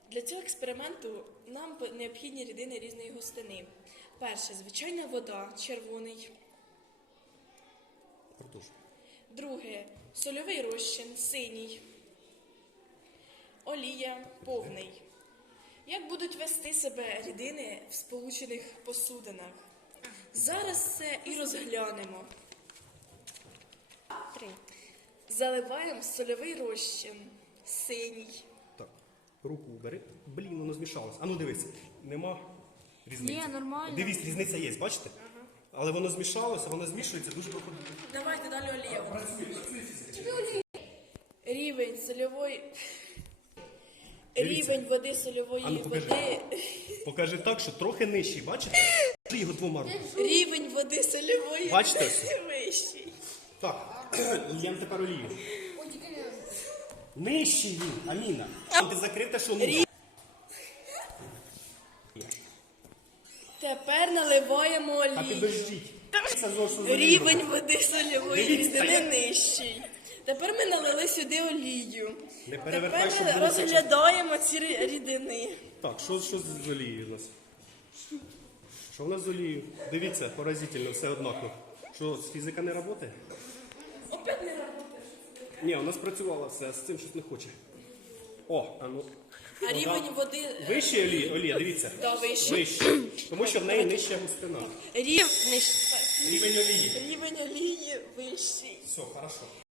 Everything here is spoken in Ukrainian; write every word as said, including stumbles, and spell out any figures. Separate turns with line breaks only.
Для цього експерименту нам необхідні рідини різної густини. Перше – звичайна вода, червоний.
Картош.
Друге – сольовий розчин, синій. Олія, повний. Як будуть вести себе рідини в сполучених посудинах? Зараз це і розглянемо.
Три.
Заливаємо сольовий розчин, синій.
Так, руку бери. Блін, воно змішалось. А ну дивись, нема різниці.
Ні, нормально.
Дивись, різниця є, бачите? Але воно змішалося, воно змішується дуже проходить.
Давайте далі олію. Рівень сольової...
Дивіться.
Рівень води сольової
А ну, покажи.
води...
Покажи так, що трохи нижчий, бачите? Ти його двома руками.
Рівень води сольової
Бачите
води
ось?
вищий.
Так, льємо тепер олію. Нижчий він, Аміна. Ти закрита, що ну.
Тепер наливаємо
А
олію.
підождіть. Це зовсім з олією
Рівень
робить.
води сольової
Дивіться,
рідини
я-
нижчий. Тепер ми налили сюди олію.
Не перевертай,
Тепер
щоб
ми
було
розглядаємо ці рі- рідини.
Так, що, що з олією у нас? Що в нас з олією? Дивіться, поразительно, все однаково. Що, з фізика не працює?
Опять не робимо.
Ні, у нас працювало все, а з цим щось не хоче. О, а ну.
А
вода.
рівень води...
Вище олія, олія, дивіться.
Да, вище.
Вище. Тому що в неї нижча густина.
Рів...
Рівень олії.
Рівень олії вищий.
Все, хорошо.